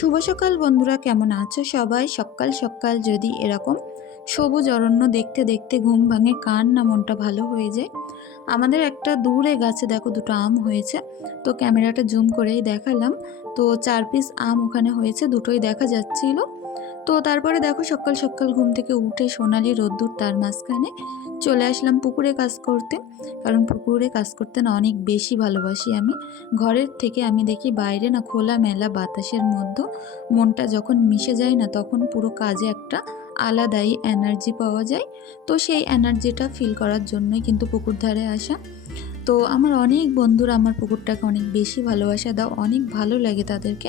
শুভ সকাল বন্ধুরা, কেমন আছো সবাই? সকাল সকাল যদি এরকম সবুজ অরণ্য দেখতে দেখতে ঘুম ভাঙে কান না মনটা ভালো হয়ে যায়? আমাদের একটা দূরে গাছে দেখো দুটো আম হয়েছে, তো ক্যামেরাটা জুম করেই দেখালাম। তো চার পিস আম ওখানে হয়েছে, দুটোই দেখা যাচ্ছিল। তো তারপরে দেখো সকাল সকাল ঘুম থেকে উঠে সোনালি রোদ্দুর তার মাঝখানে। চলে আসলাম পুকুরে কাজ করতে। কারণ পুকুরে কাজ করতে না অনেক বেশি ভালোবাসি আমি। ঘরের থেকে আমি দেখি বাইরে না খোলা মেলা বাতাসের মধ্যে। মনটা যখন মিশে যায় না তখন পুরো কাজে একটা আলাদাই এনার্জি পাওয়া যায়। তো সেই এনার্জিটা ফিল করার জন্যই কিন্তু পুকুর ধারে আসা। তো আমার অনেক বন্ধুরা আমার পুকুরটাকে অনেক বেশি ভালোবাসা দাও অনেক ভালো লাগে তাদেরকে।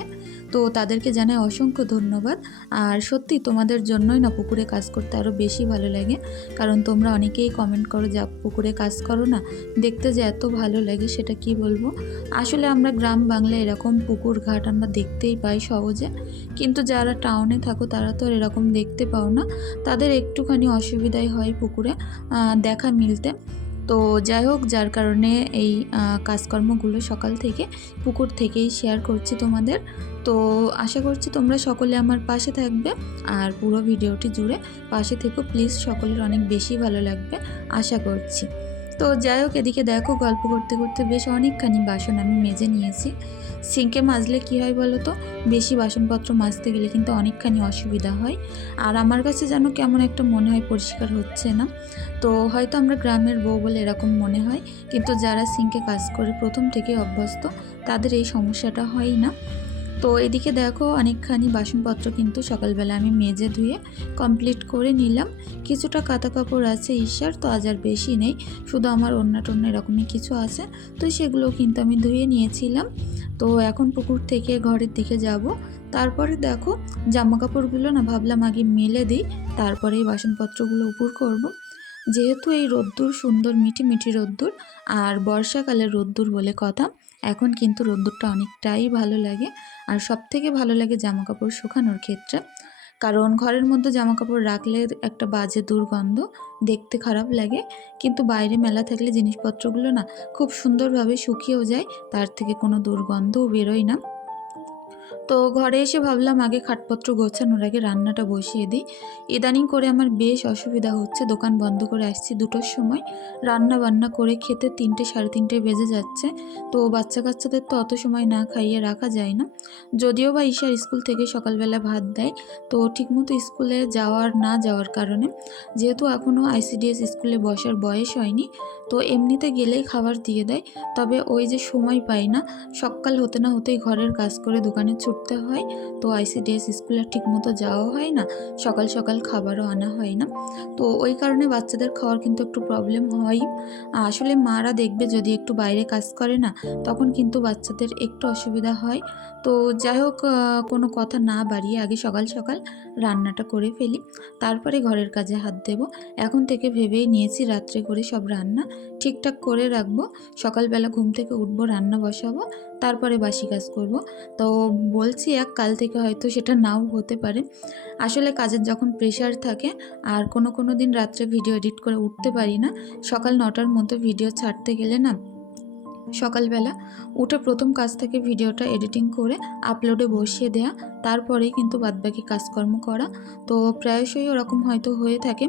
তো তাদেরকে জানাই অসংখ্য ধন্যবাদ। আর সত্যি তোমাদের জন্যই না পুকুরে কাজ করতে আরও বেশি ভালো লাগে। কারণ তোমরা অনেকেই কমেন্ট করো যে পুকুরে কাজ করো না? দেখতে যে এত ভালো লাগে, সেটা কি বলব? আসলে আমরা গ্রাম বাংলায় এরকম পুকুর ঘাট আমরা দেখতেই পাই সহজে। কিন্তু যারা টাউনে থাকো, তারা তো এরকম দেখতে পাও না। তাদের একটুখানি অসুবিধাই হয় পুকুরে দেখা মিলতে। তো যাই হোক, যার কারণে এই কাজকর্মগুলো সকাল থেকে পুকুর থেকেই শেয়ার করছি তোমাদের। তো আশা করছি তোমরা সকলে আমার পাশে থাকবে আর পুরো ভিডিওটি জুড়ে পাশে থেকো। প্লিজ, সকলের অনেক বেশি ভালো লাগবে, আশা করছি। তো যাই হোক, এদিকে দেখো গল্প করতে করতে বেশ অনেকখানি বাসন আমি মেজে নিয়েছি। সিঙ্কে মাজলে কি হয় বলো তো, বেশি বাসনপত্র মাজতে গেলে কিন্তু অনেকখানি অসুবিধা হয়। আর আমার কাছে যেন কেমন একটা মনে হয় পরিষ্কার হচ্ছে না। তো হয়তো আমরা গ্রামের বউ বলে এরকম মনে হয়, কিন্তু যারা সিঙ্কে কাজ করে প্রথম থেকে অভ্যস্ত, তাদের এই সমস্যাটা হয় না। তো এদিকে দেখো অনেকখানি বাসনপত্র কিন্তু সকালবেলা আমি মেজে ধুয়ে কমপ্লিট করে নিলাম। কিছুটা কাতা কাপড় আছে ঈশ্বর তো আজ আর বেশি নেই। শুধু আমার অন্য টন্য এরকমই কিছু আছে, তো সেগুলো কিন্তু আমি ধুয়ে নিয়েছিলাম। তো এখন পুকুর থেকে ঘরের দিকে যাব। তারপরে দেখো জামা কাপড়গুলো না ভাবলাম আগে মেলে দিই, তারপরে এই বাসনপত্রগুলো উপর করব। যেহেতু এই রোদ্দুর সুন্দর মিঠি মিঠি রোদ্দুর, আর বর্ষাকালের রোদ্দুর বলে কথা এখন কিন্তু রোদ্দুরটা অনেকটাই ভালো লাগে। আর সব থেকে ভালো লাগে জামা কাপড় শুকানোর ক্ষেত্রে। কারণ ঘরের মধ্যে জামা কাপড় রাখলে একটা বাজে দুর্গন্ধ, দেখতে খারাপ লাগে। কিন্তু বাইরে মেলা থাকলে জিনিসপত্রগুলো না খুব সুন্দরভাবে শুকিয়েও যায়, তার থেকে কোনো দুর্গন্ধও বেরোয় না। তো ঘরে এসে ভাবলাম আগে খাটপত্র গোছানোর, আগে রান্নাটা বসিয়ে দিই। ইদানিং করে আমার বেশ অসুবিধা হচ্ছে, দোকান বন্ধ করে আসছি দুটোর সময়। রান্না বান্না করে খেতে তিনটে সাড়ে তিনটে বেজে যাচ্ছে, তো বাচ্চা কাচ্চাদের তো অত সময় না খাইয়ে রাখা যায় না। যদিও বা ঈশার স্কুল থেকে সকালবেলা ভাত দেয়, তো ঠিকমতো স্কুলে যাওয়ার না যাওয়ার কারণে। যেহেতু এখনও আইসিডিএস স্কুলে বসার বয়স হয়নি, তো এমনিতে গেলেই খাবার দিয়ে দেয়। তবে ওই যে সময় পাই না, সকাল হতে না হতেই ঘরের কাজ করে দোকানে ছুটতে হয়। তো আইসিডিএস স্কুলে ঠিকমতো যাওয়া হয় না। সকাল সকাল খাবারও আনা হয় না। তো ওই কারণে বাচ্চাদের খাওয়ার কিন্তু একটু প্রবলেম হয়। আসলে মারা দেখবে যদি একটু বাইরে কাজ করে না, তখন কিন্তু বাচ্চাদের একটু অসুবিধা হয়। তো যাই হোক কোনো কথা না বাড়িয়ে আগে সকাল সকাল রান্নাটা করে ফেলি। তারপরে ঘরের কাজে হাত দেব। এখন থেকে ভেবেই নিয়েছি রাত্রে করে সব রান্না ঠিকঠাক করে রাখব। সকালবেলা ঘুম থেকে উঠবো, রান্না বসাবো। তারপরে বাসি কাজ করব। তো বলছি এক, কাল থেকে হয়তো সেটা নাও হতে পারে। আসলে কাজের যখন প্রেশার থাকে, আর কোনো কোনো দিন রাত্রে ভিডিও এডিট করে উঠতে পারি না, সকাল নটার মধ্যে ভিডিও ছাড়তে গেলে না সকালবেলা উঠে প্রথম কাজ থেকে ভিডিওটা এডিটিং করে আপলোডে বসিয়ে দেয়া তারপরেই কিন্তু বাদবাকি কাজকর্ম করা। তো প্রায়শই ওরকম হয়তো হয়ে থাকে,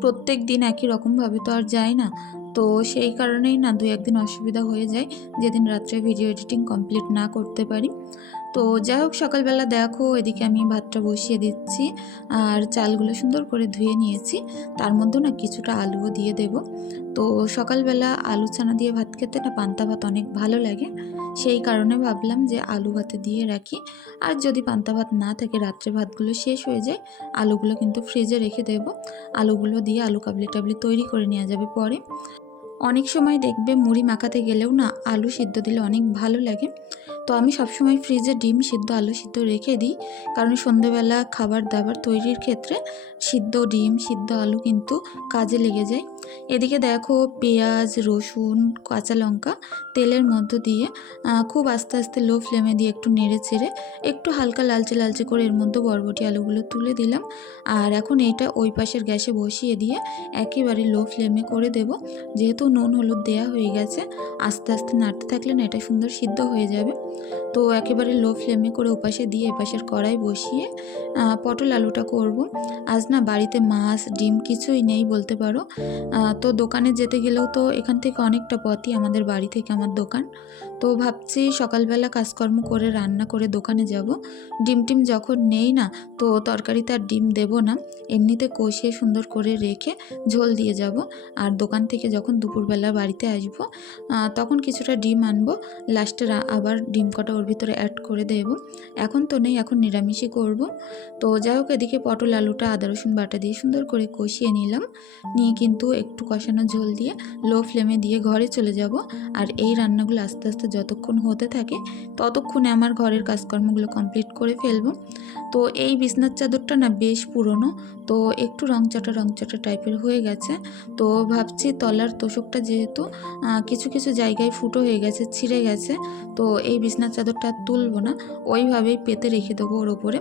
প্রত্যেক দিন একই রকমভাবে তো আর যায় না। তো সেই কারণেই না দু একদিন অসুবিধা হয়ে যায়, যেদিন রাত্রে ভিডিও এডিটিং কমপ্লিট না করতে পারি। তো যাই হোক, সকালবেলা দেখো, এদিকে আমি ভাতটা বসিয়ে দিচ্ছি আর চালগুলো সুন্দর করে ধুয়ে নিয়েছি। তার মধ্যে না কিছুটা আলুও দিয়ে দেব। তো সকালবেলা আলু ছানা দিয়ে ভাত খেতে না পান্তা ভাত অনেক ভালো লাগে। সেই কারণে ভাবলাম যে আলু ভাতে দিয়ে রাখি। আর যদি পান্তা ভাত না থাকে, রাত্রে ভাতগুলো শেষ হয়ে যায়, আলুগুলো কিন্তু ফ্রিজে রেখে দেব। আলুগুলো দিয়ে আলু কাবলি টাবলি তৈরি করে নেওয়া যাবে পরে। অনেক সময় দেখবে মুড়ি মাখাতে গেলেও না আলু সিদ্ধ দিলে অনেক ভালো লাগে। তো আমি সবসময় ফ্রিজে ডিম সিদ্ধ, আলু সিদ্ধ রেখে দিই। কারণ সন্ধেবেলা খাবার দাবার তৈরির ক্ষেত্রে সিদ্ধ ডিম, সিদ্ধ আলু কিন্তু কাজে লেগে যায়। এদিকে দেখো পেঁয়াজ, রসুন, কাঁচা লঙ্কা তেলের মধ্য দিয়ে খুব আস্তে আস্তে লো ফ্লেমে দিয়ে একটু নেড়ে চেড়ে একটু হালকা লালচে লালচে করে এর মধ্যে বরবটি আলুগুলো তুলে দিলাম। আর এখন এটা ওই পাশের গ্যাসে বসিয়ে দিয়ে একেবারে লো ফ্লেমে করে দেব। যেহেতু নুন হলুদ দেয়া হয়ে গেছে, আস্তে আস্তে নাড়তে থাকলে না এটা সুন্দর সিদ্ধ হয়ে যাবে। তো একেবারে লো ফ্লেমে করে ওপাশে দিয়ে এপাশের কড়াই বসিয়ে পটল আলুটা করব। আজ না বাড়িতে মাছ, ডিম কিছুই নেই বলতে পারো। তো দোকানে যেতে গেলেও তো এখান থেকে অনেকটা পথই আমাদের বাড়ি থেকে আমার দোকান। তো ভাবছি সকালবেলা কাজকর্ম করে রান্না করে দোকানে যাব। ডিম টিম যখন নেই না, তো তরকারিতে আর ডিম দেব না। এমনিতে কষিয়ে সুন্দর করে রেখে ঝোল দিয়ে যাব। আর দোকান থেকে যখন দুপুরবেলা বাড়িতে আসব তখন কিছুটা ডিম আনব। লাস্টে আবার ডিম কটা ওর ভিতরে অ্যাড করে দেব। এখন তো নেই, এখন নিরামিষই করব। তো যাই হোক, এদিকে পটল, আলুটা, আদা, রসুন বাটা দিয়ে সুন্দর করে কষিয়ে নিলাম। নিয়ে কিন্তু একটু কষানো ঝোল দিয়ে লো ফ্লেমে দিয়ে ঘরে চলে যাব। আর এই রান্নাগুলো আস্তে আস্তে যতক্ষণ হতে থাকে ততক্ষণে আমার ঘরের কাজকর্মগুলো কমপ্লিট করে ফেলব। তো এই বিছনার চাদরটা না বেশ পুরনো, তো একটু রংচটা রংচটা টাইপের হয়ে গেছে। তো ভাবছি তলার তোষকটা যেহেতু কিছু কিছু জায়গায় ফুটো হয়ে গেছে, ছিঁড়ে গেছে, তো এই বিছনার চাদরটা আর তুলবো না। ওইভাবেই পেতে রেখে দেবো ওর ওপরে।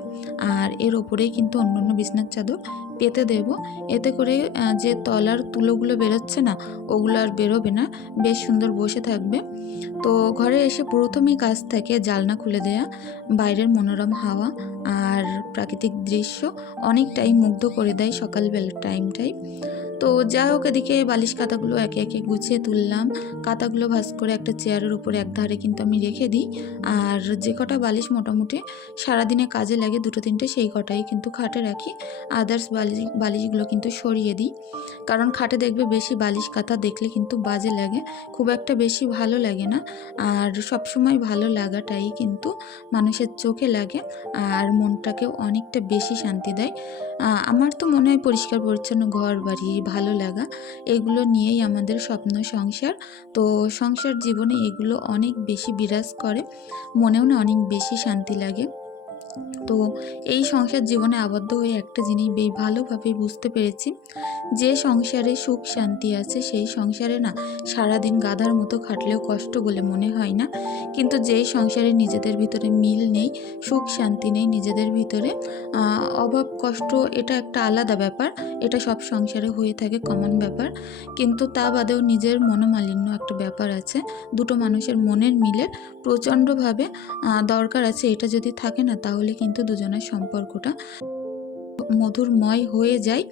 আর এর ওপরেই কিন্তু অন্য অন্য বিছনার চাদর পেতে দেব। এতে করে যে তলার তুলোগুলো বেরোচ্ছে না, ওগুলো আর বেরোবে না। বেশ সুন্দর বসে থাকবে। তো ঘরে এসে প্রথমেই কাজ থাকে জালনা খুলে দেয়া, বাইরের মনোরম হাওয়া আর প্রাকৃতিক দৃশ্য অনেকটাই মুগ্ধ করে দেয় সকালবেলার টাইমটাই তো যা হোক, এদিকে বালিশ কাতাগুলো একে একে গুছিয়ে তুললাম। কাতাগুলো ভাঁজ করে একটা চেয়ারের উপরে এক ধারে কিন্তু আমি রেখে দিই। আর যে কটা বালিশ মোটামুটি সারাদিনে কাজে লাগে, দুটো তিনটে সেই কটাই কিন্তু খাটে রাখি। আদার্স বালিশ, বালিশগুলো কিন্তু সরিয়ে দিই। কারণ খাটে দেখবে বেশি বালিশ কাতা দেখলে কিন্তু বাজে লাগে। খুব একটা বেশি ভালো লাগে না। আর সবসময় ভালো লাগাটাই কিন্তু মানুষের চোখে লাগে আর মনটাকেও অনেকটা বেশি শান্তি দেয়। আমার তো মনে হয় পরিষ্কার পরিচ্ছন্ন ঘর বাড়ি ভালো লাগা। এগুলো নিয়েই আমাদের স্বপ্ন সংসার। তো সংসার জীবনে এগুলো অনেক বেশি বিরাজ করে। মনেও না অনেক বেশি শান্তি লাগে। তো এই সংসার জীবনে আবদ্ধ হয়ে একটা জিনিস বেশ ভালোভাবে বুঝতে পেরেছি। যে সংসারে সুখ শান্তি আছে, সেই সংসারে না সারাদিন গাধার মতো খাটলেও কষ্ট বলে মনে হয় না। কিন্তু যেই সংসারে নিজেদের ভিতরে মিল নেই, সুখ শান্তি নেই, নিজেদের ভিতরে অভাব, কষ্ট, এটা একটা আলাদা ব্যাপার। এটা সব সংসারে হয়ে থাকে কমন ব্যাপার। কিন্তু তা বাদেও নিজের মনোমালিন্য একটা ব্যাপার আছে। দুটো মানুষের মনের মিলের প্রচণ্ডভাবে দরকার আছে। এটা যদি থাকে না তাহলে কিন্তু দুজনের সম্পর্কটা মধুরময় হয়ে যায়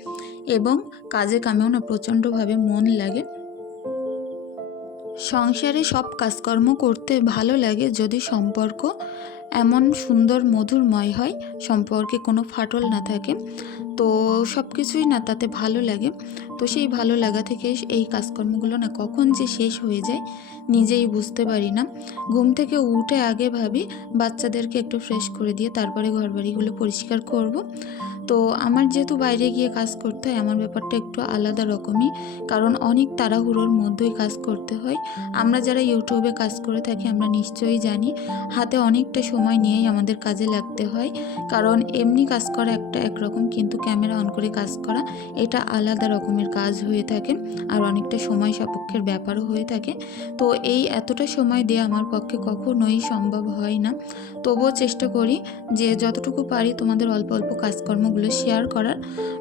এবং কাজে কামেও না প্রচণ্ডভাবে মন লাগে। সংসারে সব কাজকর্ম করতে ভালো লাগে যদি সম্পর্ক এমন সুন্দর মধুরময় হয়, সম্পর্কে কোনো ফাটল না থাকে। তো সব কিছুই না তাতে ভালো লাগে। তো সেই ভালো লাগা থেকে এই কাজকর্মগুলো না কখন যে শেষ হয়ে যায়, নিজেই বুঝতে পারি না। ঘুম থেকে উঠে আগে ভাবি, বাচ্চাদেরকে একটু ফ্রেশ করে দিয়ে তারপরে ঘরবাড়িগুলো পরিষ্কার করব। তো আমার যেহেতু বাইরে গিয়ে কাজ করতে হয়, আমার ব্যাপারটা একটু আলাদা রকমই। কারণ অনেক তাড়াহুড়োর মধ্যেই কাজ করতে হয়। আমরা যারা ইউটিউবে কাজ করে থাকি, আমরা নিশ্চয়ই জানি, হাতে অনেকটা সময় নিয়েই আমাদের কাজে লাগতে হয়। কারণ এমনি কাজ করা একটা একরকম, কিন্তু ক্যামেরা অন করে কাজ করা, এটা আলাদা রকমের কাজ হয়ে থাকে আর অনেকটা সময় সাপেক্ষের ব্যাপারও হয়ে থাকে। তো এই এতটা সময় দেওয়া আমার পক্ষে কখনোই সম্ভব হয় না। তবুও চেষ্টা করি যে যতটুকু পারি তোমাদের অল্প অল্প কাজকর্মগুলো শেয়ার করার।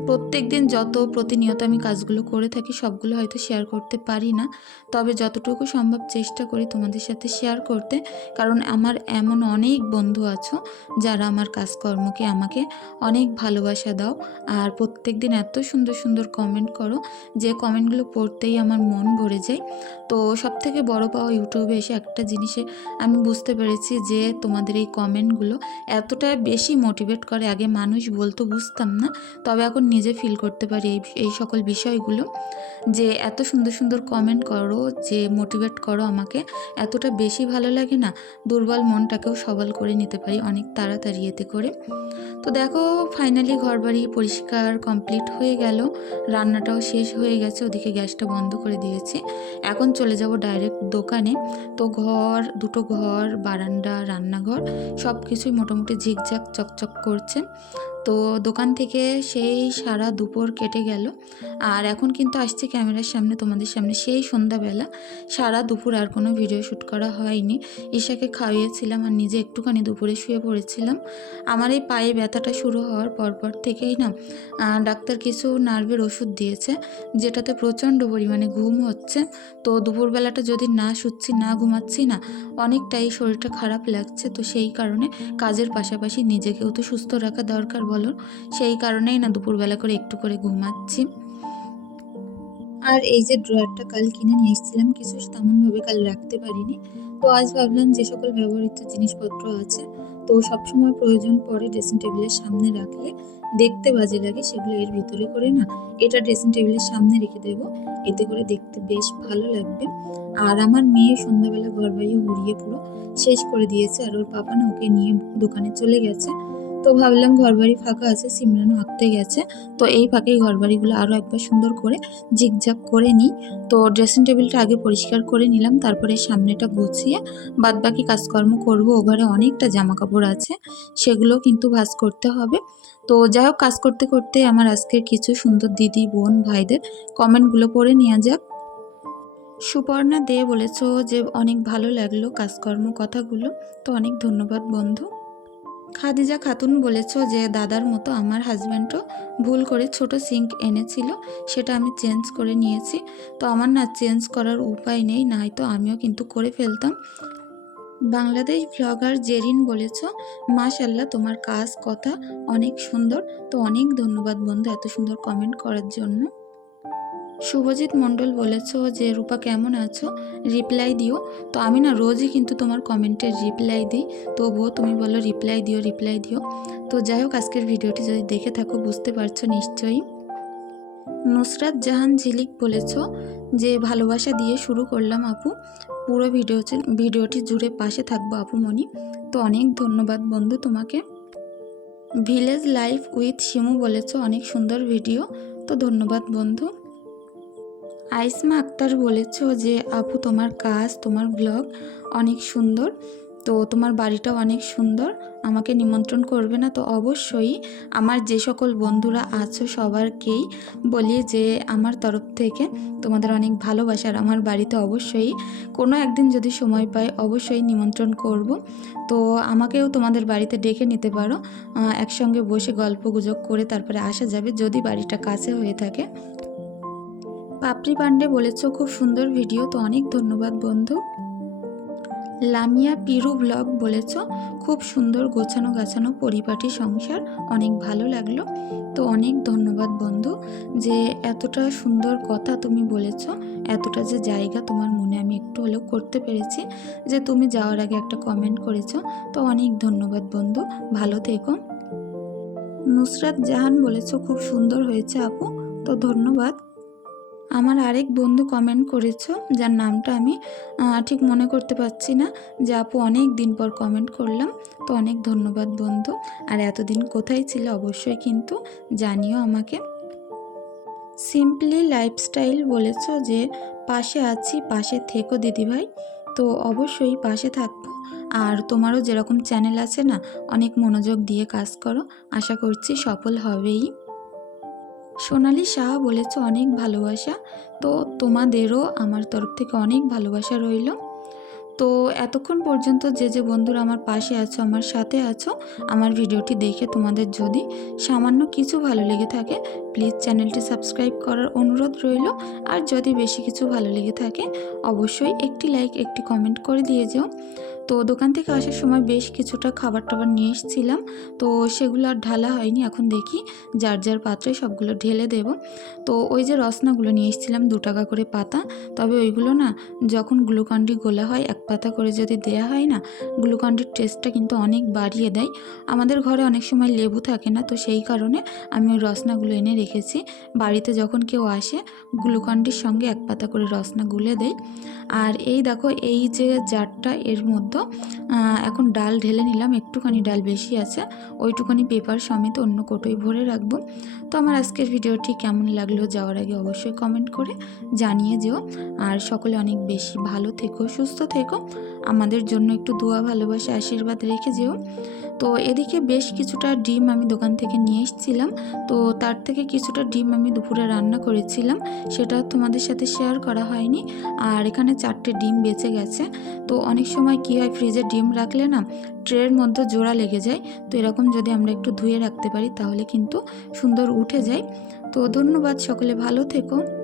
প্রত্যেক দিন যত প্রতিনিয়ত আমি কাজগুলো করে থাকি, সবগুলো হয়তো শেয়ার করতে পারি না। তবে যতটুকু সম্ভব চেষ্টা করি তোমাদের সাথে শেয়ার করতে। কারণ আমার এমন অনেক বন্ধু আছো, যারা আমার কাজকর্মকে আমাকে অনেক ভালোবাসা দাও। আর প্রত্যেক দিন এত সুন্দর সুন্দর কমেন্ট করো, যে কমেন্টগুলো পড়তেই আমার মন ভরে যায়। তো সব থেকে বড় পাওয়া ইউটিউবে এসে একটা জিনিসে আমি বুঝতে পেরেছি যে তোমাদের এই কমেন্টগুলো এতটা বেশি মোটিভেট করে। আগে মানুষ বলতো বুঝতাম না। তবে এখন নিজে ফিল করতে পারি এই এই সকল বিষয়গুলো। যে এত সুন্দর সুন্দর কমেন্ট করো, যে মোটিভেট করো আমাকে, এতটা বেশি ভালো লাগে না। দুর্বল মনটাকেও সবল করে নিতে পারি অনেক তাড়াতাড়ি এতে করে। তো দেখো ফাইনালি ঘরবাড়ি পরিষ্কার কমপ্লিট হয়ে গেল। রান্নাটাও শেষ হয়ে গেছে, ওদিকে গ্যাসটা বন্ধ করে দিয়েছি। এখন চলে যাব ডাইরেক্ট দোকানে। তো ঘর, দুটো ঘর, বারান্দা, রান্নাঘর সব কিছুই মোটামুটি ঝিকঝাক, চকচক করছে। তো দোকান থেকে সেই সারা দুপুর কেটে গেল। আর এখন কিন্তু আসছে ক্যামেরার সামনে, তোমাদের সামনে সেই সন্ধ্যাবেলা। সারা দুপুর আর কোনো ভিডিও শ্যুট করা হয়নি। ঈশাকে খাইয়েছিলাম আর নিজে একটুখানি দুপুরে শুয়ে পড়েছিলাম। আমার এই পায়ে ব্যথাটা শুরু হওয়ার পরপর থেকেই না ডাক্তার কিছু নার্ভের ওষুধ দিয়েছে, যেটাতে প্রচণ্ড পরিমাণে ঘুম হচ্ছে। তো দুপুরবেলাটা যদি না শুচ্ছি, না ঘুমাচ্ছি না, অনেকটাই শরীরটা খারাপ লাগছে। তো সেই কারণে কাজের পাশাপাশি নিজেকেও তো সুস্থ রাখা দরকার বলো? সেই কারণেই না দুপুরবেলা করে একটু করে ঘুমাচ্ছি। আর এই যে ড্রয়ারটা কাল কিনে নিয়ে এসেছিলাম, কিছু তেমনভাবে কাল রাখতে পারিনি। তো আজ ভাবলাম যে সকল ব্যবহৃত জিনিসপত্র আছে, তো সবসময় প্রয়োজন পড়ে ড্রেসিং টেবিলের সামনে রাখলে। দেখতে বাজে লাগে, সেগুলো এর ভিতরে করে না, এটা ড্রেসিং টেবিলের সামনে রেখে দেবো। এতে করে দেখতে বেশ ভালো লাগবে। আর আমার মেয়ে সন্ধ্যাবেলা ঘর বাড়ি উড়িয়ে পুরো শেষ করে দিয়েছে, আর ওর পাপা না ওকে নিয়ে দোকানে চলে গেছে। তো ভাবলাম ঘর বাড়ি ফাঁকা আছে, সিমরানও আঁকতে গেছে। তো এই ফাঁকেই ঘর বাড়িগুলো আরও একবার সুন্দর করে জিগজাগ করে নিই। তো ড্রেসিং টেবিলটা আগে পরিষ্কার করে নিলাম, তারপরে সামনেটা গুছিয়ে বাদবাকি কাজকর্ম করব। ও ঘরে অনেকটা জামা কাপড় আছে, সেগুলো কিন্তু ভাজ করতে হবে। তো যাই হোক, কাজ করতে করতে আমার আজকের কিছু সুন্দর দিদি, বোন, ভাইদের কমেন্টগুলো পড়ে নেওয়া যাক। সুপর্ণা দে বলেছ যে অনেক ভালো লাগল কাজকর্ম কথাগুলো। তো অনেক ধন্যবাদ বন্ধু। খাদিজা খাতুন বলেছ যে, দাদার মতো আমার হাজব্যান্ডও ভুল করে ছোট সিঙ্ক এনেছিল, সেটা আমি চেঞ্জ করে নিয়েছি। তো আমার না চেঞ্জ করার উপায় নেই নাই তো আমিও কিন্তু করে ফেলতাম। বাংলাদেশ ব্লগার জেরিন বলেছ মাশাল্লাহ তোমার কাজ, কথা অনেক সুন্দর। তো অনেক ধন্যবাদ বন্ধু এত সুন্দর কমেন্ট করার জন্য। শুভজিৎ মণ্ডল বলেছ যে, রূপা কেমন আছো? রিপ্লাই দিও। তো আমি না রোজই কিন্তু তোমার কমেন্টের রিপ্লাই দিই। তবুও তুমি বলো রিপ্লাই দিও রিপ্লাই দিও। তো যাই হোক, আজকের ভিডিওটি যদি দেখে থাকো, বুঝতে পারছ নিশ্চয়ই। নুসরাত জাহান ঝিলিক বলেছ যে, ভালোবাসা দিয়ে শুরু করলাম আপু। পুরো ভিডিও ভিডিওটি জুড়ে পাশে থাকব আপু মনি। তো অনেক ধন্যবাদ বন্ধু তোমাকে। ভিলেজ লাইফ উইথ শিমু বলেছ, অনেক সুন্দর ভিডিও। তো ধন্যবাদ বন্ধু। আইসমা আক্তার বলেছ যে, আপু, তোমার কাজ, তোমার ব্লগ অনেক সুন্দর। তো তোমার বাড়িটাও অনেক সুন্দর। আমাকে নিমন্ত্রণ করবে না? তো অবশ্যই আমার যে সকল বন্ধুরা আছো সবারকেই বলি যে, আমার তরফ থেকে তোমাদের অনেক ভালোবাসার আমার বাড়িতে অবশ্যই কোনো একদিন যদি সময় পাই, অবশ্যই নিমন্ত্রণ করব। তো আমাকেও তোমাদের বাড়িতে ডেকে নিতে পারো। একসঙ্গে বসে গল্প গুজব করে তারপরে আসা যাবে যদি বাড়িটা কাছে হয়ে থাকে। পাপড়ি পান্ডে বলেছ, খুব সুন্দর ভিডিও, তো অনেক ধন্যবাদ বন্ধু। লামিয়া পিরু ব্লগ বলেছ, খুব সুন্দর গোছানো গাছানো পরিপাটি সংসার, অনেক ভালো লাগল। তো অনেক ধন্যবাদ বন্ধু, যে এতটা সুন্দর কথা তুমি বলেছ, এতটা যে জায়গা তোমার মনে আমি একটু হলেও করতে পেরেছি, যে তুমি যাওয়ার আগে একটা কমেন্ট করেছ, তো অনেক ধন্যবাদ বন্ধু, ভালো থেকো। নুসরাত জাহান বলেছ, খুব সুন্দর হয়েছে আপু, তো ধন্যবাদ। আমার আরেক বন্ধু কমেন্ট করেছ, যার নামটা আমি ঠিক মনে করতে পারছি না, যে আপু অনেক দিন পর কমেন্ট করলাম, তো অনেক ধন্যবাদ বন্ধু। আর এতদিন কোথায় ছিল অবশ্যই কিন্তু জানিও আমাকে। সিম্পলি লাইফস্টাইল বলেছ যে, পাশে আছি, পাশে থেকো দিদিভাই। তো অবশ্যই পাশে থাকব। আর তোমারও যেরকম চ্যানেল আছে না, অনেক মনোযোগ দিয়ে কাজ করো, আশা করছি সফল হবেই। সোনালি শাহ বলেছে অনেক ভালোবাসা, তো তোমাদেরও আমার তরফ থেকে অনেক ভালোবাসা রইল। তো এতক্ষণ পর্যন্ত যে যে বন্ধুরা আমার পাশে আছো, আমার সাথে আছো, আমার ভিডিওটি দেখে তোমাদের যদি সামান্য কিছু ভালো লেগে থাকে প্লিজ চ্যানেলটি সাবস্ক্রাইব করার অনুরোধ রইল। আর যদি বেশি কিছু ভালো লেগে থাকে, অবশ্যই একটি লাইক একটি কমেন্ট করে দিয়ে যেও। তো দোকান থেকে আসার সময় বেশ কিছুটা খাবার টাবার নিয়ে এসেছিলাম। তো সেগুলো আর ঢালা হয়নি, এখন দেখি যার যার পাত্রে সবগুলো ঢেলে দেব। তো ওই যে রসনাগুলো নিয়ে এসেছিলাম, দু টাকা করে পাতা। তবে ওইগুলো না, যখন গ্লুকন্ডি গোলা হয়, এক পাতা করে যদি দেয়া হয় না, গ্লুকন্ডির টেস্টটা কিন্তু অনেক বাড়িয়ে দেয়। আমাদের ঘরে অনেক সময় লেবু থাকে না, তো সেই কারণে আমি ওই রসনাগুলো এনে রেখেছি। বাড়িতে যখন কেউ আসে, গ্লুকন্ডির সঙ্গে এক পাতা করে রসনা গুলে দেয়। আর এই দেখো, এই যে জারটা, এর মধ্যে এখন ডাল ঢেলে নিলাম, একটুখানি ডাল বেশি আছে ওইটুকানি পেপার সমেত অন্য কোটোই ভরে রাখব। তো আমার আজকের ভিডিওটি কেমন লাগল যাওয়ার আগে অবশ্যই কমেন্ট করে জানিয়ে যেও। আর সকলে অনেক বেশি ভালো থেকো, সুস্থ থেকো। আমাদের জন্য একটু দোয়া, ভালোবাসা, আশীর্বাদ রেখে যেও। তো এদিকে বেশ কিছুটা ডিম আমি দোকান থেকে নিয়ে এসেছিলাম। তো তার থেকে কিছুটা ডিম আমি দুপুরে রান্না করেছিলাম। সেটা তোমাদের সাথে শেয়ার করা হয়নি। আর এখানে চারটে ডিম বেঁচে গেছে। তো অনেক সময় কী হয় ফ্রিজে ডিম রাখলে না ট্রের মধ্যে জোড়া লেগে যায়। তো এরকম যদি আমরা একটু ধুয়ে রাখতে পারি, তাহলে কিন্তু সুন্দর উঠে যায়। তো ধন্যবাদ সকলে, ভালো থেকো।